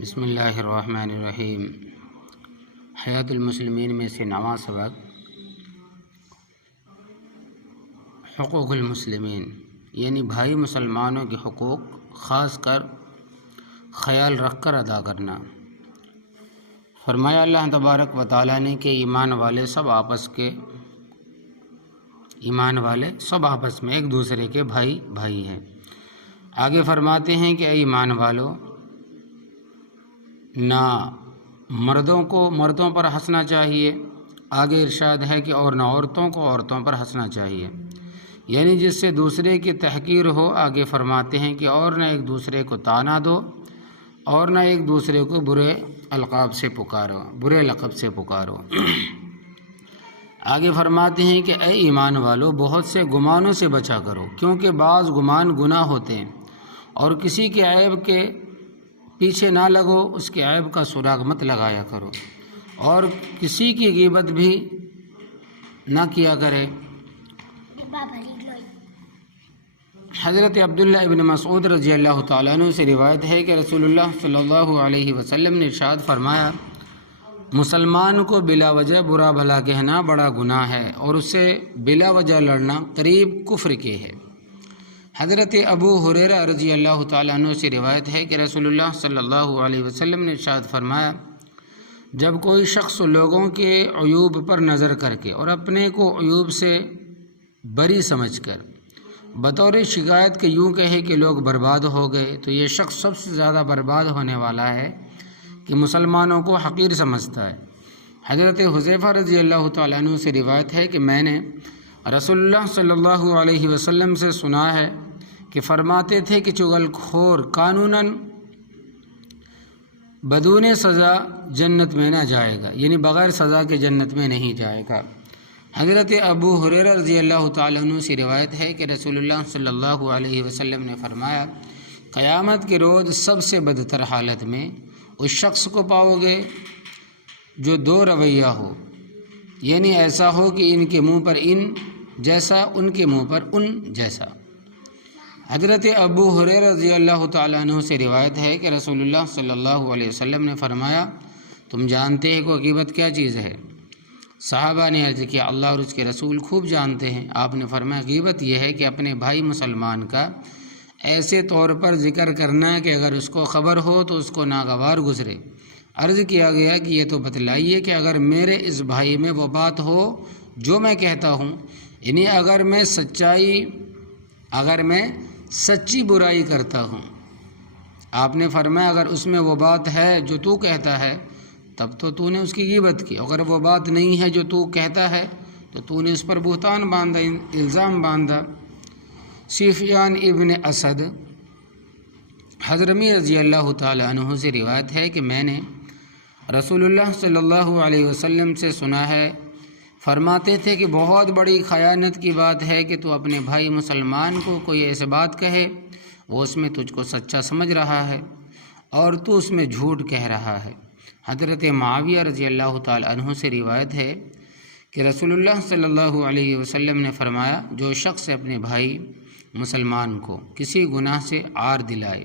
بسم اللہ الرحمن الرحیم۔ حیات المسلمین میں سے نواں سبق حقوق المسلمین، یعنی بھائی مسلمانوں کے حقوق خاص کر خیال رکھ کر ادا کرنا۔ فرمایا اللہ تبارک و تعالیٰ نے کہ ایمان والے سب آپس میں ایک دوسرے کے بھائی ہیں۔ آگے فرماتے ہیں کہ اے ایمان والو، نہ مردوں کو مردوں پر ہنسنا چاہیے۔ آگے ارشاد ہے کہ اور نہ عورتوں کو عورتوں پر ہنسنا چاہیے، یعنی جس سے دوسرے کی تحقیر ہو۔ آگے فرماتے ہیں کہ اور نہ ایک دوسرے کو طعنہ دو اور نہ ایک دوسرے کو برے لقب سے پکارو۔ آگے فرماتے ہیں کہ اے ایمان والو، بہت سے گمانوں سے بچا کرو، کیونکہ بعض گمان گناہ ہوتے ہیں، اور کسی کے عیب کے پیچھے نہ لگو، اس کے عیب کا سراغ مت لگایا کرو، اور کسی کی غیبت بھی نہ کیا کرے۔ حضرت عبداللہ ابن مسعود رضی اللہ تعالیٰ عنہ سے روایت ہے کہ رسول اللہ صلی اللہ علیہ وسلم نے ارشاد فرمایا، مسلمان کو بلا وجہ برا بھلا کہنا بڑا گناہ ہے، اور اس سے بلا وجہ لڑنا قریب کفر کے ہے۔ حضرت ابو ہریرہ رضی اللہ تعالیٰ عنہ سے روایت ہے کہ رسول اللہ صلی اللہ علیہ وسلم نے ارشاد فرمایا، جب کوئی شخص لوگوں کے عیوب پر نظر کر کے اور اپنے کو عیوب سے بری سمجھ کر بطور شکایت کے یوں کہے کہ لوگ برباد ہو گئے، تو یہ شخص سب سے زیادہ برباد ہونے والا ہے کہ مسلمانوں کو حقیر سمجھتا ہے۔ حضرت حذیفہ رضی اللہ تعالیٰ عنہ سے روایت ہے کہ میں نے رسول اللہ صلی اللہ علیہ وسلم سے سنا ہے کہ فرماتے تھے کہ چغل خور قانوناً بدون سزا جنت میں نہ جائے گا، یعنی بغیر سزا کے جنت میں نہیں جائے گا۔ حضرت ابو ہریرہ رضی اللہ تعالیٰ عنہ سے روایت ہے کہ رسول اللہ صلی اللہ علیہ وسلم نے فرمایا، قیامت کے روز سب سے بدتر حالت میں اس شخص کو پاؤ گے جو دو رویہ ہو، یعنی ایسا ہو کہ ان کے منہ پر ان جیسا، ان کے منہ پر ان جیسا۔ حضرت ابو ہریرہ رضی اللہ تعالیٰ عنہ سے روایت ہے کہ رسول اللہ صلی اللہ علیہ وسلم نے فرمایا، تم جانتے ہیں کہ غیبت کیا چیز ہے؟ صحابہ نے عرض کیا، اللہ اور اس کے رسول خوب جانتے ہیں۔ آپ نے فرمایا، غیبت یہ ہے کہ اپنے بھائی مسلمان کا ایسے طور پر ذکر کرنا کہ اگر اس کو خبر ہو تو اس کو ناگوار گزرے۔ عرض کیا گیا کہ یہ تو بتلائیے کہ اگر میرے اس بھائی میں وہ بات ہو جو میں کہتا ہوں، یعنی اگر میں سچی برائی کرتا ہوں۔ آپ نے فرمایا، اگر اس میں وہ بات ہے جو تو کہتا ہے تب تو نے اس کی غیبت کی، اگر وہ بات نہیں ہے جو تو کہتا ہے تو تو نے اس پر بہتان باندھا، الزام باندھا۔ سفیان ابن اسد حضرمی رضی اللہ تعالی عنہ سے روایت ہے کہ میں نے رسول اللہ صلی اللہ علیہ وسلم سے سنا ہے، فرماتے تھے کہ بہت بڑی خیانت کی بات ہے کہ تو اپنے بھائی مسلمان کو کوئی ایسی بات کہے وہ اس میں تجھ کو سچا سمجھ رہا ہے اور تو اس میں جھوٹ کہہ رہا ہے۔ حضرت معاویہ رضی اللہ تعالی عنہ سے روایت ہے کہ رسول اللہ صلی اللہ علیہ وسلم نے فرمایا، جو شخص اپنے بھائی مسلمان کو کسی گناہ سے عار دلائے،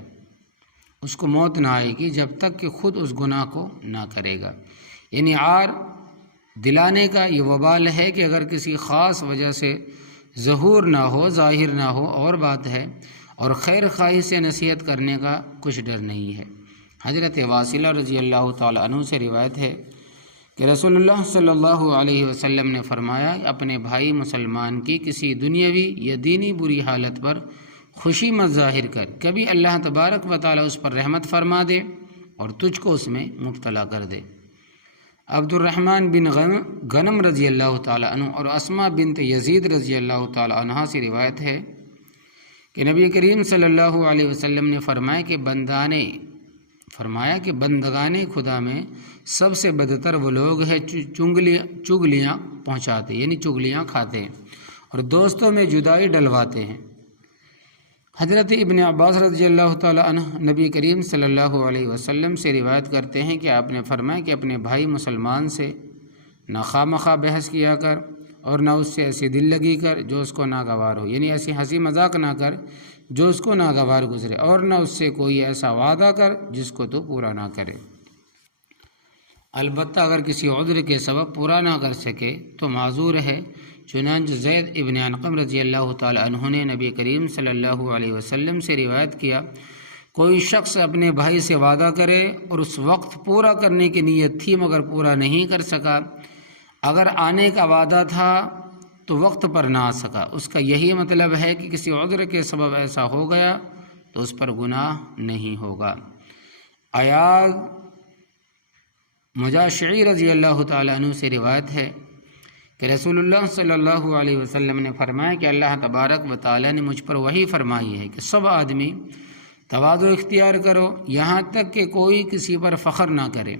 اس کو موت نہ آئے گی جب تک کہ خود اس گناہ کو نہ کرے گا۔ یعنی عار دلانے کا یہ وبال ہے کہ اگر کسی خاص وجہ سے ظہور نہ ہو، ظاہر نہ ہو اور بات ہے، اور خیر خواہی سے نصیحت کرنے کا کچھ ڈر نہیں ہے۔ حضرت واصلہ رضی اللہ تعالی عنہ سے روایت ہے کہ رسول اللہ صلی اللہ علیہ وسلم نے فرمایا، اپنے بھائی مسلمان کی کسی دنیاوی یا دینی بری حالت پر خوشی مت ظاہر کر، کبھی اللہ تبارک و تعالی اس پر رحمت فرما دے اور تجھ کو اس میں مبتلا کر دے۔ عبد الرحمن بن غنم رضی اللہ تعالی عنہ اور اسماء بنت یزید رضی اللہ تعالی عنہ سے روایت ہے کہ نبی کریم صلی اللہ علیہ وسلم نے فرمایا کہ بندگان خدا میں سب سے بدتر وہ لوگ ہیں چگلیاں پہنچاتے، یعنی چگلیاں کھاتے ہیں اور دوستوں میں جدائی ڈلواتے ہیں۔ حضرت ابن عباس رضی اللہ تعالی عنہ نبی کریم صلی اللہ علیہ وسلم سے روایت کرتے ہیں کہ آپ نے فرمایا کہ اپنے بھائی مسلمان سے نہ خواہ مخواہ بحث کیا کر اور نہ اس سے ایسی دل لگی کر جو اس کو ناگوار ہو، یعنی ایسی ہنسی مذاق نہ کر جو اس کو ناگوار گزرے، اور نہ اس سے کوئی ایسا وعدہ کر جس کو تو پورا نہ کرے۔ البتہ اگر کسی عذر کے سبب پورا نہ کر سکے تو معذور ہے۔ چنانچہ زید ابن ارقم رضی اللہ تعالی عنہ نے نبی کریم صلی اللہ علیہ وسلم سے روایت کیا، کوئی شخص اپنے بھائی سے وعدہ کرے اور اس وقت پورا کرنے کی نیت تھی مگر پورا نہیں کر سکا، اگر آنے کا وعدہ تھا تو وقت پر نہ آ سکا، اس کا یہی مطلب ہے کہ کسی عذر کے سبب ایسا ہو گیا تو اس پر گناہ نہیں ہوگا۔ ایاز مجاشعی رضی اللہ تعالیٰ عنہ سے روایت ہے کہ رسول اللہ صلی اللہ علیہ وسلم نے فرمایا کہ اللہ تبارک و تعالیٰ نے مجھ پر وحی فرمائی ہے کہ سب آدمی تواضع اختیار کرو، یہاں تک کہ کوئی کسی پر فخر نہ کرے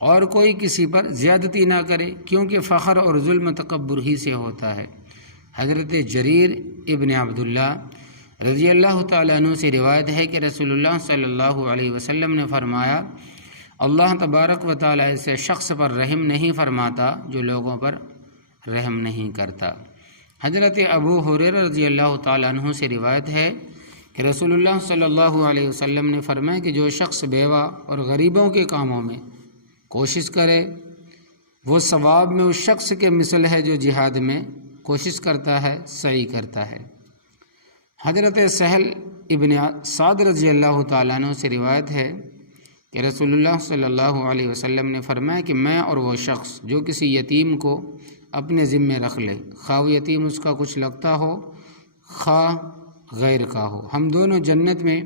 اور کوئی کسی پر زیادتی نہ کرے، کیونکہ فخر اور ظلم تکبر ہی سے ہوتا ہے۔ حضرت جریر ابن عبداللہ رضی اللہ تعالیٰ عنہ سے روایت ہے کہ رسول اللہ صلی اللہ علیہ وسلم نے فرمایا، اللہ تبارک و تعالیٰ ایسے شخص پر رحم نہیں فرماتا جو لوگوں پر رحم نہیں کرتا۔ حضرت ابو ہریرہ رضی اللہ تعالیٰ عنہ سے روایت ہے کہ رسول اللہ صلی اللہ علیہ وسلم نے فرمایا کہ جو شخص بیوہ اور غریبوں کے کاموں میں کوشش کرے وہ ثواب میں اس شخص کے مثل ہے جو جہاد میں کوشش کرتا ہے، سعی کرتا ہے۔ حضرت سہل ابن سعد رضی اللہ تعالیٰ عنہ سے روایت ہے کہ رسول اللہ صلی اللہ علیہ وسلم نے فرمایا کہ میں اور وہ شخص جو کسی یتیم کو اپنے ذمے رکھ لے، خواہ وہ یتیم اس کا کچھ لگتا ہو خواہ غیر کا ہو، ہم دونوں جنت میں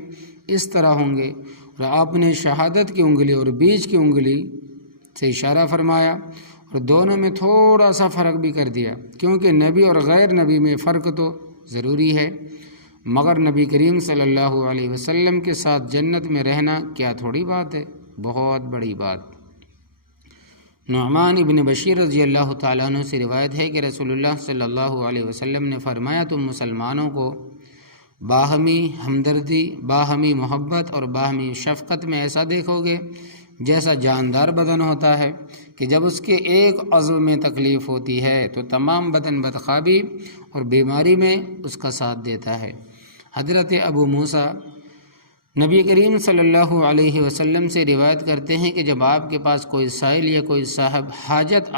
اس طرح ہوں گے۔ اور آپ نے شہادت کی انگلی اور بیچ کی انگلی سے اشارہ فرمایا اور دونوں میں تھوڑا سا فرق بھی کر دیا، کیونکہ نبی اور غیر نبی میں فرق تو ضروری ہے، مگر نبی کریم صلی اللہ علیہ وسلم کے ساتھ جنت میں رہنا کیا تھوڑی بات ہے، بہت بڑی بات۔ نعمان ابن بشیر رضی اللہ تعالیٰ عنہ سے روایت ہے کہ رسول اللہ صلی اللہ علیہ وسلم نے فرمایا، تم مسلمانوں کو باہمی ہمدردی، باہمی محبت اور باہمی شفقت میں ایسا دیکھو گے جیسا جاندار بدن ہوتا ہے کہ جب اس کے ایک عضو میں تکلیف ہوتی ہے تو تمام بدن بدخوابی اور بیماری میں اس کا ساتھ دیتا ہے۔ حضرت ابو موسیٰ نبی کریم صلی اللہ علیہ وسلم سے روایت کرتے ہیں کہ جب آپ کے پاس کوئی سائل یا کوئی صاحب حاجت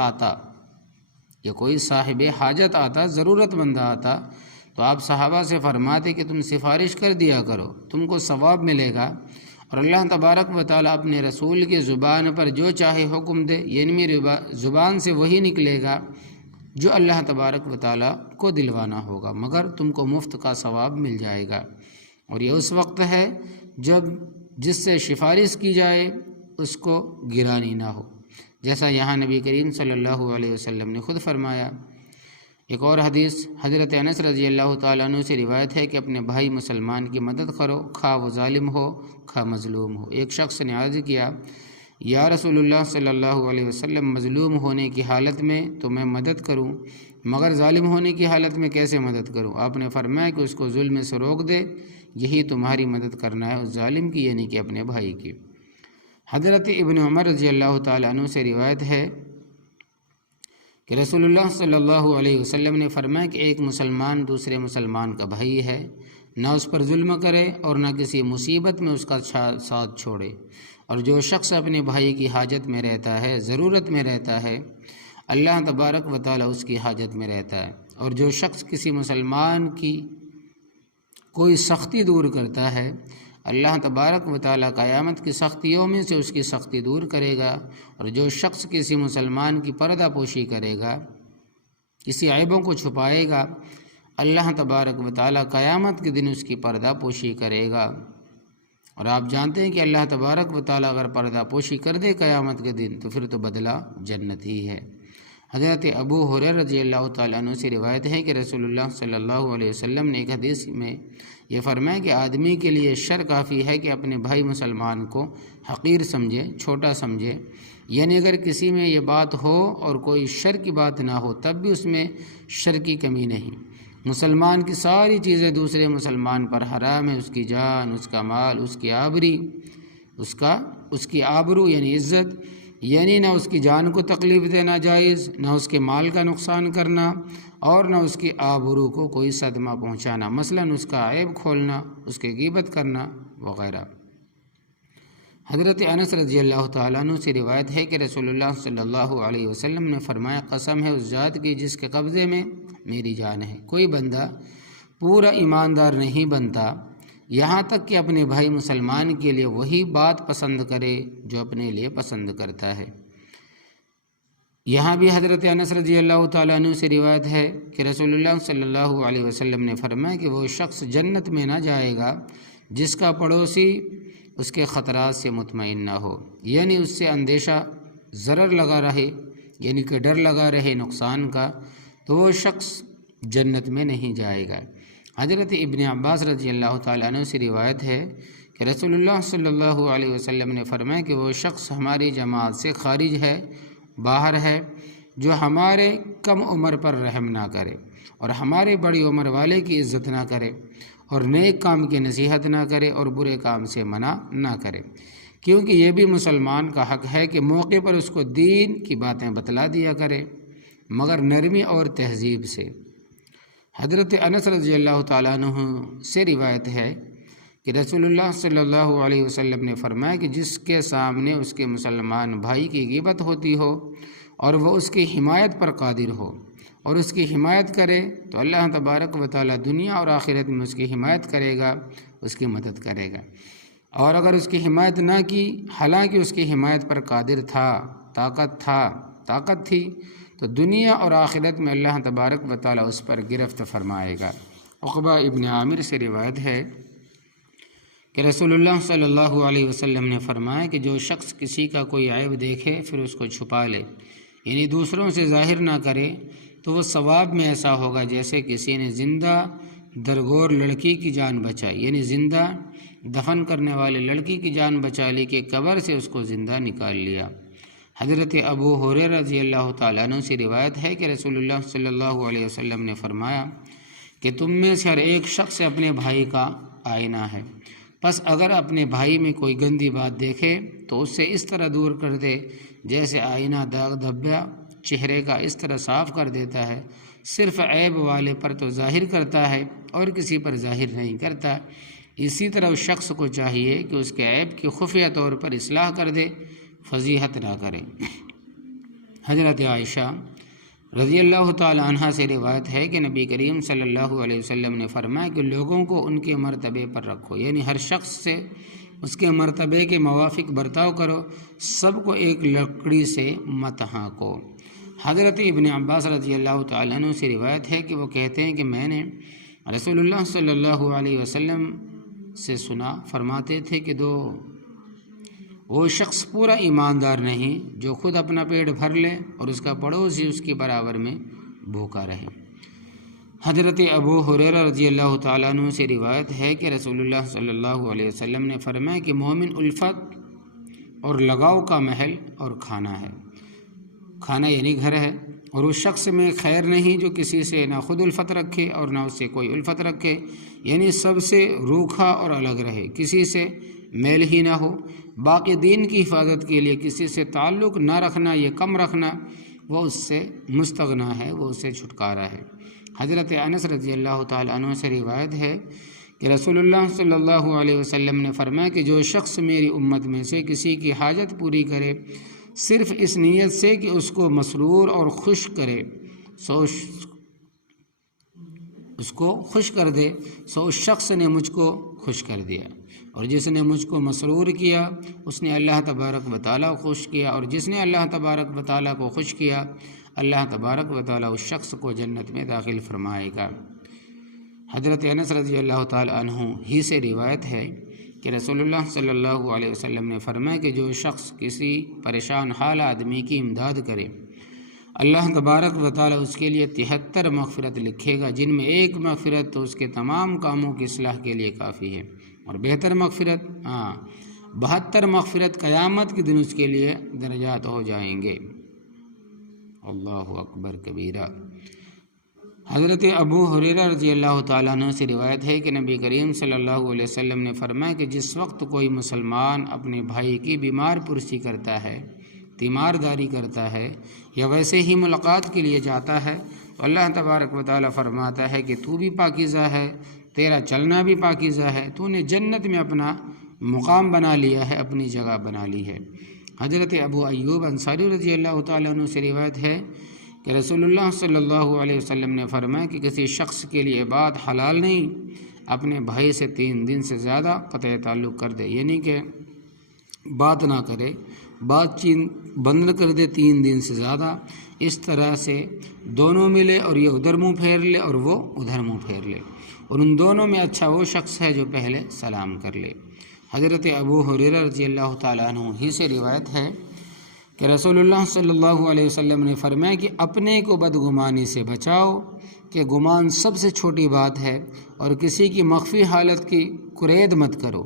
آتا، ضرورت مند آتا، تو آپ صحابہ سے فرماتے کہ تم سفارش کر دیا کرو، تم کو ثواب ملے گا، اور اللہ تبارک و تعالیٰ اپنے رسول کی زبان پر جو چاہے حکم دے، یعنی میری زبان سے وہی نکلے گا جو اللہ تبارک و تعالیٰ کو دلوانا ہوگا، مگر تم کو مفت کا ثواب مل جائے گا۔ اور یہ اس وقت ہے جب جس سے سفارش کی جائے اس کو گرانی نہ ہو، جیسا یہاں نبی کریم صلی اللہ علیہ وسلم نے خود فرمایا۔ ایک اور حدیث حضرت انس رضی اللہ تعالیٰ عنہ سے روایت ہے کہ اپنے بھائی مسلمان کی مدد کرو، خواہ وہ ظالم ہو خواہ مظلوم ہو۔ ایک شخص نے عرض کیا، یا رسول اللہ صلی اللہ علیہ وسلم، مظلوم ہونے کی حالت میں تو میں مدد کروں، مگر ظالم ہونے کی حالت میں کیسے مدد کروں؟ آپ نے فرمایا کہ اس کو ظلم سے روک دے، یہی تمہاری مدد کرنا ہے اس ظالم کی، یعنی کہ اپنے بھائی کی۔ حضرت ابن عمر رضی اللہ تعالیٰ عنہ سے روایت ہے کہ رسول اللہ صلی اللہ علیہ وسلم نے فرمایا کہ ایک مسلمان دوسرے مسلمان کا بھائی ہے، نہ اس پر ظلم کرے اور نہ کسی مصیبت میں اس کا ساتھ چھوڑے، اور جو شخص اپنے بھائی کی حاجت میں رہتا ہے، ضرورت میں رہتا ہے، اللہ تبارک و تعالیٰ اس کی حاجت میں رہتا ہے، اور جو شخص کسی مسلمان کی کوئی سختی دور کرتا ہے، اللہ تبارک و تعالیٰ قیامت کی سختیوں میں سے اس کی سختی دور کرے گا، اور جو شخص کسی مسلمان کی پردہ پوشی کرے گا، کسی عیبوں کو چھپائے گا، اللہ تبارک و تعالیٰ قیامت کے دن اس کی پردہ پوشی کرے گا۔ اور آپ جانتے ہیں کہ اللہ تبارک و تعالیٰ اگر پردہ پوشی کر دے قیامت کے دن تو پھر تو بدلہ جنت ہی ہے۔ حضرت ابو ہریرہ رضی اللہ تعالیٰ عنہ سے روایت ہے کہ رسول اللہ صلی اللہ علیہ وسلم نے ایک حدیث میں یہ فرمایا کہ آدمی کے لیے شر کافی ہے کہ اپنے بھائی مسلمان کو حقیر سمجھے، چھوٹا سمجھے، یعنی اگر کسی میں یہ بات ہو اور کوئی شر کی بات نہ ہو تب بھی اس میں شر کی کمی نہیں۔ مسلمان کی ساری چیزیں دوسرے مسلمان پر حرام ہے، اس کی جان، اس کا مال، اس کی آبرو یعنی عزت، یعنی نہ اس کی جان کو تکلیف دینا جائز، نہ اس کے مال کا نقصان کرنا، اور نہ اس کی آبرو کو کوئی صدمہ پہنچانا، مثلاً اس کا عیب کھولنا، اس کی غیبت کرنا وغیرہ۔ حضرت انس رضی اللہ تعالیٰ عنہ سے روایت ہے کہ رسول اللہ صلی اللہ علیہ وسلم نے فرمایا، قسم ہے اس ذات کی جس کے قبضے میں میری جان ہے، کوئی بندہ پورا ایماندار نہیں بنتا یہاں تک کہ اپنے بھائی مسلمان کے لیے وہی بات پسند کرے جو اپنے لیے پسند کرتا ہے۔ یہاں بھی حضرت انس رضی اللہ تعالیٰ عنہ سے روایت ہے کہ رسول اللہ صلی اللہ علیہ وسلم نے فرمایا کہ وہ شخص جنت میں نہ جائے گا جس کا پڑوسی اس کے خطرات سے مطمئن نہ ہو، یعنی اس سے اندیشہ ضرر لگا رہے، یعنی کہ ڈر لگا رہے نقصان کا، تو وہ شخص جنت میں نہیں جائے گا۔ حضرت ابن عباس رضی اللہ تعالیٰ عنہ سے روایت ہے کہ رسول اللہ صلی اللہ علیہ وسلم نے فرمایا کہ وہ شخص ہماری جماعت سے خارج ہے، باہر ہے، جو ہمارے کم عمر پر رحم نہ کرے اور ہمارے بڑی عمر والے کی عزت نہ کرے اور نیک کام کی نصیحت نہ کرے اور برے کام سے منع نہ کرے، کیونکہ یہ بھی مسلمان کا حق ہے کہ موقع پر اس کو دین کی باتیں بتلا دیا کرے، مگر نرمی اور تہذیب سے۔ حضرت انس رضی اللہ تعالیٰ عنہ سے روایت ہے کہ رسول اللہ صلی اللہ علیہ وسلم نے فرمایا کہ جس کے سامنے اس کے مسلمان بھائی کی غیبت ہوتی ہو اور وہ اس کی حمایت پر قادر ہو اور اس کی حمایت کرے تو اللہ تبارک و تعالیٰ دنیا اور آخرت میں اس کی حمایت کرے گا، اس کی مدد کرے گا، اور اگر اس کی حمایت نہ کی حالانکہ اس کی حمایت پر قادر تھا، طاقت تھی، تو دنیا اور آخرت میں اللہ تبارک و تعالیٰ اس پر گرفت فرمائے گا۔ عقبہ ابن عامر سے روایت ہے کہ رسول اللہ صلی اللہ علیہ وسلم نے فرمایا کہ جو شخص کسی کا کوئی عیب دیکھے پھر اس کو چھپا لے، یعنی دوسروں سے ظاہر نہ کرے، تو وہ ثواب میں ایسا ہوگا جیسے کسی نے زندہ درگور لڑکی کی جان بچائی، یعنی زندہ دفن کرنے والے لڑکی کی جان بچا لی کہ قبر سے اس کو زندہ نکال لیا۔ حضرت ابو ہریرہ رضی اللہ تعالیٰ عنہ سے روایت ہے کہ رسول اللہ صلی اللہ علیہ وسلم نے فرمایا کہ تم میں سے ہر ایک شخص اپنے بھائی کا آئینہ ہے، پس اگر اپنے بھائی میں کوئی گندی بات دیکھے تو اس سے اس طرح دور کر دے جیسے آئینہ داغ دھبا چہرے کا اس طرح صاف کر دیتا ہے، صرف عیب والے پر تو ظاہر کرتا ہے اور کسی پر ظاہر نہیں کرتا۔ اسی طرح اس شخص کو چاہیے کہ اس کے عیب کی خفیہ طور پر اصلاح کر دے، فضیحت نہ کرے۔ حضرت عائشہ رضی اللہ تعالی عنہا سے روایت ہے کہ نبی کریم صلی اللہ علیہ وسلم نے فرمایا کہ لوگوں کو ان کے مرتبے پر رکھو، یعنی ہر شخص سے اس کے مرتبے کے موافق برتاؤ کرو، سب کو ایک لکڑی سے مت ہانکو۔ حضرت ابن عباس رضی اللہ تعالیٰ عنہ سے روایت ہے کہ وہ کہتے ہیں کہ میں نے رسول اللہ صلی اللہ علیہ وسلم سے سنا، فرماتے تھے کہ وہ شخص پورا ایماندار نہیں جو خود اپنا پیٹ بھر لے اور اس کا پڑوسی اس کے برابر میں بھوکا رہے۔ حضرت ابو ہریرہ رضی اللہ تعالیٰ عنہ سے روایت ہے کہ رسول اللہ صلی اللہ علیہ وسلم نے فرمایا کہ مومن الفت اور لگاؤ کا محل اور کھانا ہے، کھانا یعنی گھر ہے، اور اس شخص میں خیر نہیں جو کسی سے نہ خود الفت رکھے اور نہ اس سے کوئی الفت رکھے، یعنی سب سے روکھا اور الگ رہے، کسی سے میل ہی نہ ہو۔ باقی دین کی حفاظت کے لیے کسی سے تعلق نہ رکھنا یا کم رکھنا، وہ اس سے مستغنا ہے، وہ اس سے چھٹکارا ہے۔ حضرت انس رضی اللہ تعالیٰ عنہ سے روایت ہے کہ رسول اللہ صلی اللہ علیہ وسلم نے فرمایا کہ جو شخص میری امت میں سے کسی کی حاجت پوری کرے صرف اس نیت سے کہ اس کو مسرور اور خوش کرے، اس کو خوش کر دے، سو اس شخص نے مجھ کو خوش کر دیا، اور جس نے مجھ کو مسرور کیا اس نے اللہ تبارک و تعالیٰ کو خوش کیا، اور جس نے اللہ تبارک و تعالیٰ کو خوش کیا اللہ تبارک و تعالیٰ اس شخص کو جنت میں داخل فرمائے گا۔ حضرت انس رضی اللہ تعالیٰ عنہ ہی سے روایت ہے کہ رسول اللہ صلی اللہ علیہ وسلم نے فرمایا کہ جو شخص کسی پریشان حال آدمی کی امداد کرے اللہ تبارک و تعالیٰ اس کے لیے 73 مغفرت لکھے گا، جن میں ایک مغفرت تو اس کے تمام کاموں کی اصلاح کے لیے کافی ہے، اور بہتر مغفرت 72 مغفرت قیامت کے دن اس کے لیے درجات ہو جائیں گے۔ اللہ اکبر کبیرہ۔ حضرت ابو ہریرہ رضی اللہ تعالیٰ عنہ سے روایت ہے کہ نبی کریم صلی اللہ علیہ وسلم نے فرمایا کہ جس وقت کوئی مسلمان اپنے بھائی کی بیمار پرسی کرتا ہے تیمارداری کرتا ہے یا ویسے ہی ملاقات کے لیے جاتا ہے تو اللہ تبارک و تعالیٰ فرماتا ہے کہ تو بھی پاکیزہ ہے، تیرا چلنا بھی پاکیزہ ہے، تو نے جنت میں اپنا مقام بنا لیا ہے، اپنی جگہ بنا لی ہے۔ حضرت ابو ایوب انصاری رضی اللہ تعالیٰ عنہ سے روایت ہے کہ رسول اللہ صلی اللہ علیہ وسلم نے فرمایا کہ کسی شخص کے لیے بات حلال نہیں اپنے بھائی سے 3 دن سے زیادہ قطع تعلق کر دے، یعنی کہ بات نہ کرے، بات چیت بند کر دے 3 دن سے زیادہ، اس طرح سے دونوں ملے اور یہ ادھر منہ پھیر لے اور وہ ادھر منہ پھیر لے، اور ان دونوں میں اچھا وہ شخص ہے جو پہلے سلام کر لے۔ حضرت ابو ہریرہ رضی اللہ تعالیٰ عنہ ہی سے روایت ہے کہ رسول اللہ صلی اللہ علیہ وسلم نے فرمایا کہ اپنے کو بدگمانی سے بچاؤ کہ گمان سب سے چھوٹی بات ہے، اور کسی کی مخفی حالت کی کرید مت کرو،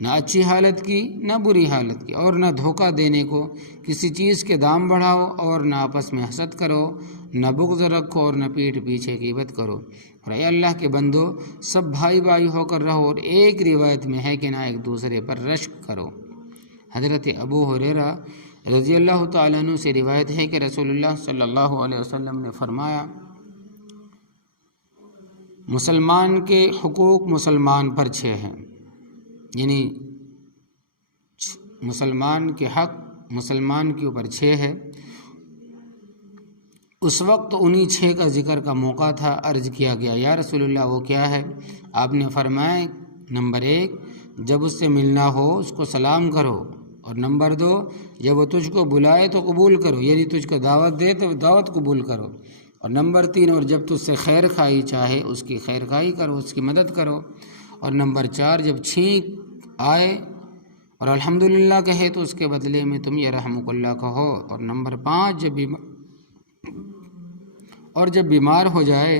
نہ اچھی حالت کی نہ بری حالت کی، اور نہ دھوکہ دینے کو کسی چیز کے دام بڑھاؤ، اور نہ آپس میں حسد کرو، نہ بغض رکھو، اور نہ پیٹھ پیچھے غیبت کرو، اور اے اللہ کے بندو سب بھائی بھائی ہو کر رہو، اور ایک روایت میں ہے کہ نہ ایک دوسرے پر رشک کرو۔ حضرت ابو ہریرہ رضی اللہ تعالیٰ عنہ سے روایت ہے کہ رسول اللہ صلی اللہ علیہ وسلم نے فرمایا مسلمان کے حقوق مسلمان پر 6 ہیں، یعنی مسلمان کے حق مسلمان کے اوپر 6 ہے۔ اس وقت انہی 6 کا ذکر کا موقع تھا۔ عرض کیا گیا یا رسول اللہ وہ کیا ہے؟ آپ نے فرمایا نمبر 1 جب اس سے ملنا ہو اس کو سلام کرو، اور نمبر 2 جب وہ تجھ کو بلائے تو قبول کرو، یعنی تجھ کو دعوت دے تو دعوت قبول کرو، اور نمبر 3 اور جب تجھ سے خیر خواہی چاہے اس کی خیر خواہی کرو، اس کی مدد کرو، اور نمبر 4 جب چھینک آئے اور الحمدللہ کہے تو اس کے بدلے میں تم یرحمک اللہ کہو، اور نمبر 5 جب بیمار ہو جائے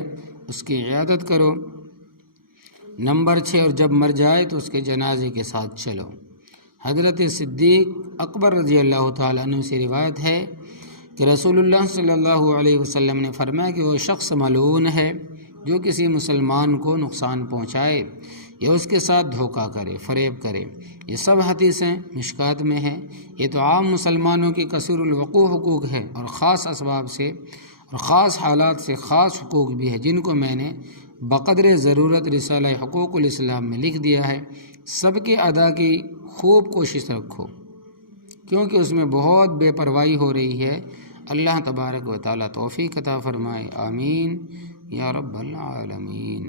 اس کی عیادت کرو، نمبر 6 اور جب مر جائے تو اس کے جنازے کے ساتھ چلو۔ حضرت صدیق اکبر رضی اللہ تعالیٰ عنہ سے روایت ہے کہ رسول اللہ صلی اللہ علیہ وسلم نے فرمایا کہ وہ شخص ملعون ہے جو کسی مسلمان کو نقصان پہنچائے یا اس کے ساتھ دھوکہ کرے، فریب کرے۔ یہ سب حدیثیں مشکات میں ہیں۔ یہ تو عام مسلمانوں کی کثیر الوقوع حقوق ہے، اور خاص اسباب سے اور خاص حالات سے خاص حقوق بھی ہے، جن کو میں نے بقدر ضرورت رسالہ حقوق الاسلام میں لکھ دیا ہے۔ سب کے ادا کی خوب کوشش رکھو، کیونکہ اس میں بہت بے پرواہی ہو رہی ہے۔ اللہ تبارک و تعالیٰ توفیق عطا فرمائے، آمین یا رب العالمین۔